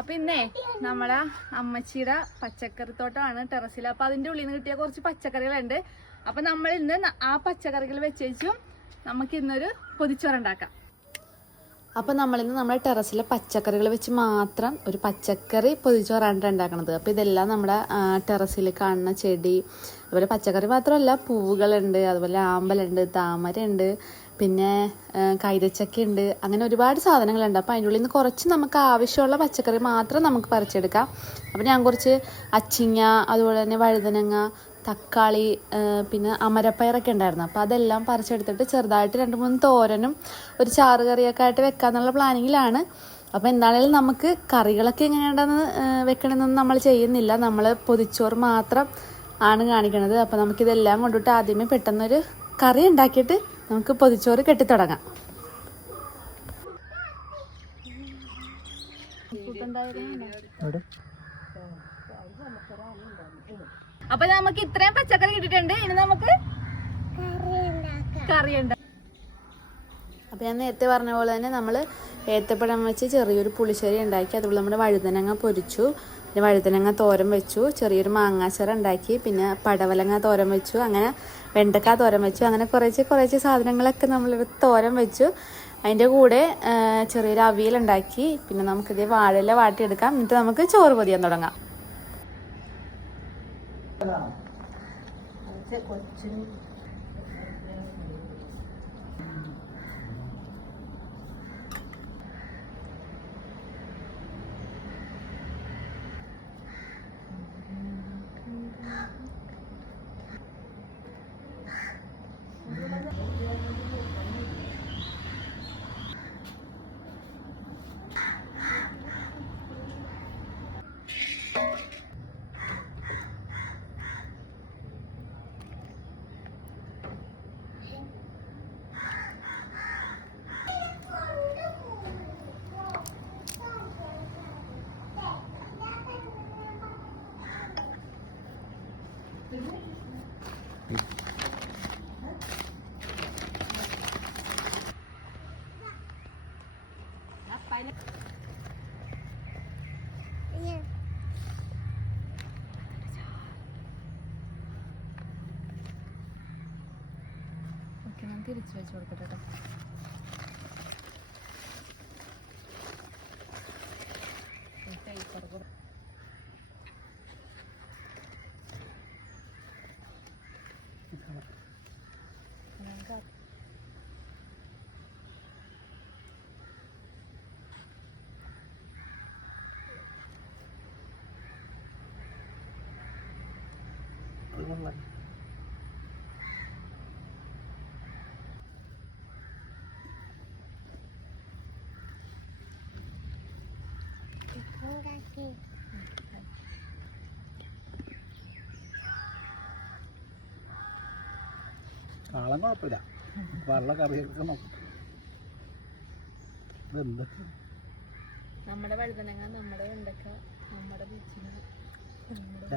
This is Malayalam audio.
അപ്പൊ ഇന്നേ നമ്മളെ അമ്മച്ചിയുടെ പച്ചക്കറി തോട്ടമാണ് ടെറസിൽ അപ്പൊ അതിന്റെ ഉള്ളിൽ നിന്ന് കിട്ടിയ കുറച്ച് പച്ചക്കറികളുണ്ട്. അപ്പൊ നമ്മൾ ഇന്ന് ആ പച്ചക്കറികൾ വെച്ചേച്ചും നമുക്ക് ഇന്നൊരു പൊതിച്ചോറുണ്ടാക്കാം അപ്പോൾ നമ്മളിന്ന് നമ്മുടെ ടെറസിലെ പച്ചക്കറികൾ വെച്ച് മാത്രം ഒരു പച്ചക്കറി പൊതിച്ചോറാണ് ഉണ്ടാക്കണത്. അപ്പോൾ ഇതെല്ലാം നമ്മുടെ ടെറസിൽ കാണുന്ന ചെടി അതുപോലെ പച്ചക്കറി മാത്രമല്ല പൂവുകളുണ്ട് അതുപോലെ ആമ്പലുണ്ട് താമരയുണ്ട് പിന്നെ കൈതച്ചക്കയുണ്ട് അങ്ങനെ ഒരുപാട് സാധനങ്ങളുണ്ട്. അപ്പോൾ അതിന്റെ ഉള്ളിൽ നിന്ന് കുറച്ച് നമുക്ക് ആവശ്യമുള്ള പച്ചക്കറി മാത്രം നമുക്ക് പറിച്ചെടുക്കാം. അപ്പോൾ ഞാൻ കുറച്ച് അച്ചിങ്ങ അതുപോലെ തന്നെ വഴുതനങ്ങ തക്കാളി പിന്നെ അമരപ്പയറൊക്കെ ഉണ്ടായിരുന്നു. അപ്പോൾ അതെല്ലാം പറിച്ചെടുത്തിട്ട് ചെറുതായിട്ട് രണ്ട് മൂന്ന് തോരനും ഒരു ചാറ് കറിയൊക്കെ ആയിട്ട് വെക്കാന്നുള്ള പ്ലാനിങ്ങിലാണ്. അപ്പോൾ എന്താണേലും നമുക്ക് കറികളൊക്കെ എങ്ങനെയുണ്ടെന്ന് വെക്കണമെന്നൊന്നും നമ്മൾ ചെയ്യുന്നില്ല. നമ്മൾ പൊതിച്ചോറ് മാത്രം ആണ് കാണിക്കണത്. അപ്പോൾ നമുക്കിതെല്ലാം കൊണ്ടിട്ട് ആദ്യമേ പെട്ടെന്നൊരു കറി ഉണ്ടാക്കിയിട്ട് നമുക്ക് പൊതിച്ചോറ് കെട്ടിത്തുടങ്ങാം. അപ്പൊ നമുക്ക് ഇത്രയും പച്ചക്കറി കിട്ടിട്ടുണ്ട് ഇനി നമുക്ക് കറി ഉണ്ട്. അപ്പോൾ ഞാൻ നേരത്തെ പറഞ്ഞ പോലെ തന്നെ നമ്മൾ ഏത്തപ്പഴം വെച്ച് ചെറിയൊരു പുളിശ്ശേരി ഉണ്ടാക്കി അതുപോലെ നമ്മുടെ വഴുതനങ്ങ പൊരിച്ചു പിന്നെ വഴുതനങ്ങ തോരൻ വെച്ചു ചെറിയൊരു മാങ്ങാച്ചറ ഉണ്ടാക്കി പിന്നെ പടവലങ്ങ തോരൻ വെച്ചു അങ്ങനെ വെണ്ടക്ക തോരൻ വെച്ചു അങ്ങനെ കുറച്ച് കുറച്ച് സാധനങ്ങളൊക്കെ നമ്മൾ തോരൻ വെച്ചു. അതിന്റെ കൂടെ ചെറിയൊരു ചെറിയൊരു അവിയലുണ്ടാക്കി പിന്നെ നമുക്കിത് വാഴയില വാട്ടിയെടുക്കാം. എന്നിട്ട് നമുക്ക് ചോറ് പൊതിയാൻ തുടങ്ങാം. ഓക്കെ തിരിച്ചു വെച്ച് കൊടുക്കട്ടെ കേട്ടോ കാളം കുഴപ്പമില്ല. വെള്ള കറിയൊക്കെ നോക്കും. ഇതെന്ത് നമ്മുടെ വഴുതനങ്ങ നമ്മുടെ വെണ്ടക്ക നമ്മുടെ ബീച്ചിന് അത്